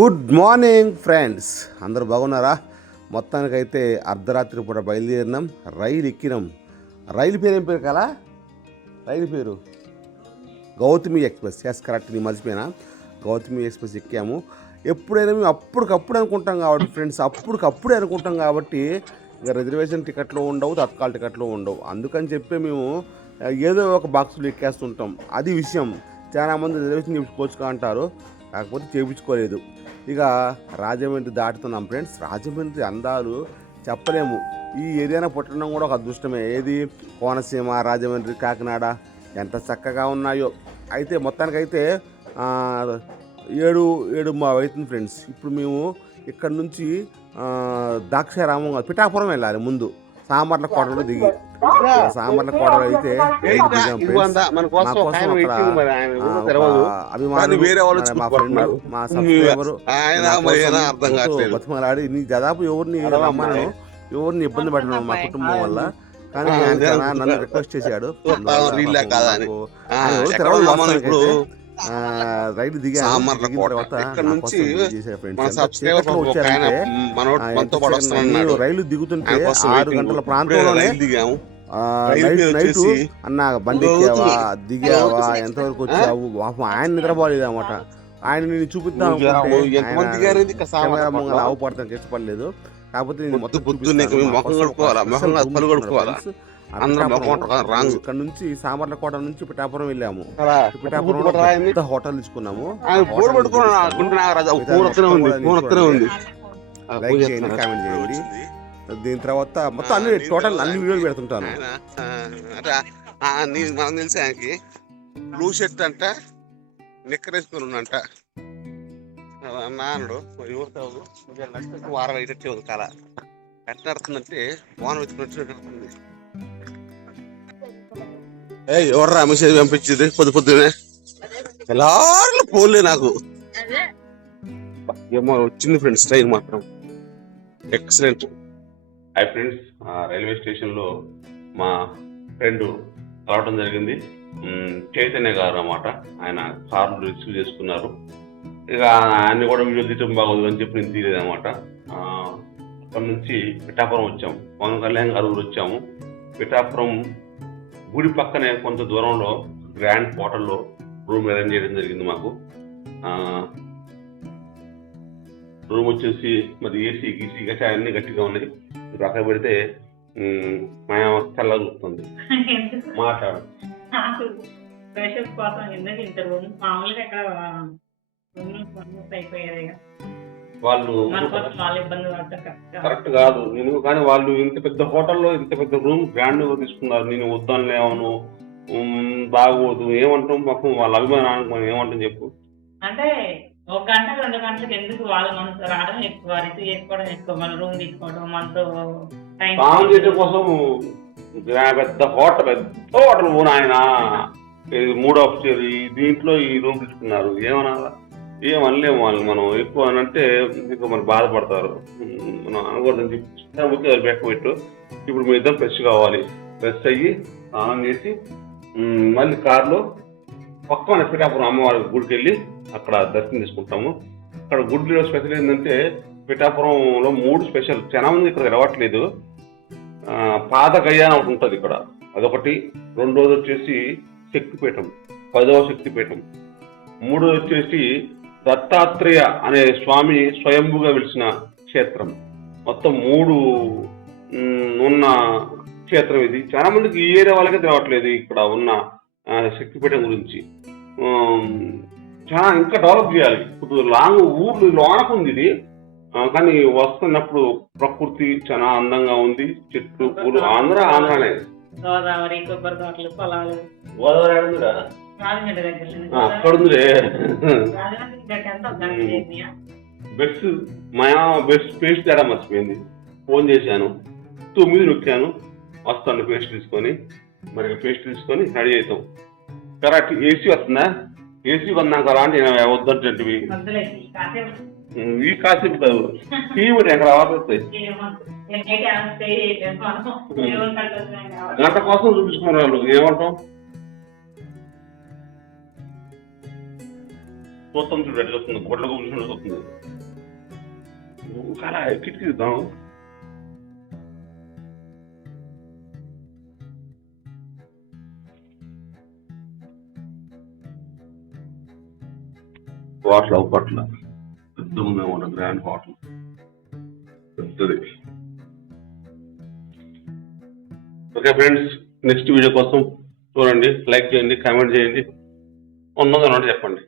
Good morning friends, అందరూ బాగున్నారా? మొత్తానికైతే అర్ధరాత్రి పూట బయలుదేరినాం, రైలు ఎక్కినాం. రైలు పేరు ఏం పేరు కదా? రైలు పేరు గౌతమి ఎక్స్ప్రెస్. ఎస్, కరెక్ట్, నేను మర్చిపోయినా. గౌతమి ఎక్స్ప్రెస్ ఎక్కాము. ఎప్పుడైనా మేము అప్పటికప్పుడు అనుకుంటాం కాబట్టి ఫ్రెండ్స్, అప్పటికప్పుడే అనుకుంటాం కాబట్టి ఇంకా రిజర్వేషన్ టికెట్లు ఉండవు, తత్కాల టికెట్లు ఉండవు. అందుకని చెప్పి మేము ఏదో ఒక బాక్సులు ఎక్కేస్తుంటాం. అది విషయం. చాలామంది రిజర్వేషన్ చేయించుకోవచ్చు అంటారు, కాకపోతే చేయించుకోలేదు. ఇక రాజమండ్రి దాటుతున్నాం ఫ్రెండ్స్. రాజమండ్రి అందాలు చెప్పలేము. ఈ ఏరియాలో పుట్టడం కూడా ఒక అదృష్టమే. ఏది కోనసీమ, రాజమండ్రి, కాకినాడ ఎంత చక్కగా ఉన్నాయో. అయితే మొత్తానికైతే 7:07 అవుతుంది ఫ్రెండ్స్. ఇప్పుడు మేము ఇక్కడ నుంచి ద్రాక్షారామం పిఠాపురం వెళ్ళాలి. ముందు సామర్లకోటలో దిగి, సామర్లకోటలో అయితే మా ఫ్రెండ్, మా సబ్స్క్రైబరు బతిమలాడి దాదాపు ఎవరిని రమ్మను, ఎవరిని ఇబ్బంది పెట్టను మా కుటుంబం వల్ల. కానీ నన్ను రిక్వెస్ట్ చేశాడు. రైలు దిగా రైలు దిగుతుంటే 6 గంటల ప్రాంతంలోనే నైట్ అన్న బండి ఎక్కావా, దిగావా, ఎంతవరకు వచ్చావు, ఆయన నిద్రపోలేదు అన్నమాట. ఆయన నేను చూపిద్దాం ఆవుపడతానికి ఇష్టపడలేదు. కాకపోతే నేను మొత్తం ఇక్కడ నుంచి సామర్లకోట నుంచి పిఠాపురం వెళ్ళాము. పిఠాపురంలో పెద్ద హోటల్ తీసుకున్నాము. లైక్ చేయండి, కామెంట్ చేయండి. దీని తర్వాత మొత్తం అన్ని టోటల్ అన్ని వీడియోలు పెడుతుంటాను. మనం తెలిసి ఆయనకి బ్లూ షర్ట్ అంట, నిక్కరేసుకుని ఉన్నంట నాన్నడు వారం అయితే ఉంది కళ ఎట్లా నడుతుందంటే మోహన్ వెతుకున్నట్టు. ఎవర్రా మెసేజ్ పంపించింది పొద్దునే? ఎలారు పోలే నాకు ఏమో వచ్చింది ఫ్రెండ్స్. ట్రైన్ మాత్రం ఎక్సలెంట్. హాయ్ ఫ్రెండ్స్, రైల్వే స్టేషన్లో మా ఫ్రెండ్ రావడం జరిగింది. చైతన్య గారు అన్నమాట. ఆయన కార్లు రిసీవ్ చేసుకున్నారు. ఇక ఆయన్ని కూడా వీడియో తీయడం బాగోదు అని చెప్పి నేను తీయలేదు అనమాట. అక్కడ నుంచి పిఠాపురం వచ్చాము. పవన్ కళ్యాణ్ గారు వచ్చాము. పిఠాపురం గుడి పక్కనే కొంత దూరంలో గ్రాండ్ హోటల్లో రూమ్ అరేంజ్ చేయడం జరిగింది మాకు. రూమ్ వచ్చేసి మరి ఏసీ గీసీ గసా అన్ని గట్టిగా ఉన్నాయి. పక్కన పెడితే మాయా చల్లగా చూస్తుంది. మాట్లాడు వాళ్ళు కరెక్ట్ కాదు నేను, కానీ వాళ్ళు ఇంత పెద్ద హోటల్లో ఇంత పెద్ద రూమ్ గ్రాండ్ గా తీసుకున్నారు. నేను వద్దని లేవను, బాగోదు ఏమంటాం. పాపం వాళ్ళ అభిమానానికి మనం ఏమంటాం చెప్పు. అంటే 1 గంట 2 గంటలకు ఎందుకు వాళ్ళ మనసు రావడం ఎక్కువ, రిసీవ్ చేసుకోవడం ఎక్కువ, మన రూమ్ తీసుకోవడం మనతో స్నానం చేయడం కోసం పెద్ద హోటల్ పోను ఆయన 3 అప్స్టేర్ దీంట్లో ఈ రూమ్ తీసుకున్నారు. ఏమనాలా, ఏమనలేము వాళ్ళు. మనం ఎక్కువ అని అంటే ఇంకా మనం బాధపడతారు. మనం అనకూడదని చెప్పి పెట్టు. ఇప్పుడు మీ ఇద్దరు ఫ్రెష్ కావాలి. ఫ్రెష్ అయ్యి స్నానం చేసి మళ్ళీ కారులో పక్కన పిఠాపురం అమ్మవారి గుడికి వెళ్ళి అక్కడ దర్శనం తీసుకుంటాము. అక్కడ గుడిలో స్పెషల్ ఏంటంటే పిఠాపురంలో 3 స్పెషల్. చాలా మంది ఇక్కడ తెలవట్లేదు. పాత గయ్యాన ఒకటి ఉంటుంది ఇక్కడ, అదొకటి. 2వది వచ్చేసి శక్తిపీఠం, 10వ శక్తిపీఠం. 3వది వచ్చేసి దత్తాత్రేయ అనే స్వామి స్వయంభుగా వెలిసిన క్షేత్రం. మొత్తం 3 ఉన్న క్షేత్రం ఇది. చాలా మందికి ఈ ఏరియా వాళ్ళకే తెలవట్లేదు ఇక్కడ ఉన్న శక్తిపీఠం గురించి. చాలా ఇంకా డెవలప్ చేయాలి. ఇప్పుడు లాంగ్ ఊర్లు లోనకుంది ఇది, కానీ వస్తున్నప్పుడు ప్రకృతి చాలా అందంగా ఉంది. చెట్లు పూలు ఆంధ్రానే. గోదావరి, కొబ్బరి తోటలు, పొలాలు. గోదావరి అక్కడుందిలే. బెస్ట్ పేస్ట్ తేడా మర్చిపోయింది. ఫోన్ చేశాను, 9 నొక్కాను, వస్తాను పేస్ట్ తీసుకొని. మరి పేస్ట్ తీసుకొని రెడీ అవుతాం. కరెక్ట్. ఏసీ వస్తుందా? ఏసీ కొన్నాక అలాంటి వద్దంటవి ఈ కాసేపు కాదు, టీవీ ఎక్కడ వస్తాయి. గంట కోసం చూపించుకున్నారు వాళ్ళు. ఏమంటాం చూస్తాం, చూడండి వస్తుంది, గొడ్ల కూర్చుని వస్తుంది. అలా కిటికీ తీద్దాం. హోటల్ అవపట్ల పెద్ద ఉందేమో గ్రాండ్ హోటల్ పెద్దది. ఓకే ఫ్రెండ్స్, నెక్స్ట్ వీడియో కోసం చూడండి, లైక్ చేయండి, కామెంట్ చేయండి, ఉన్నది చెప్పండి.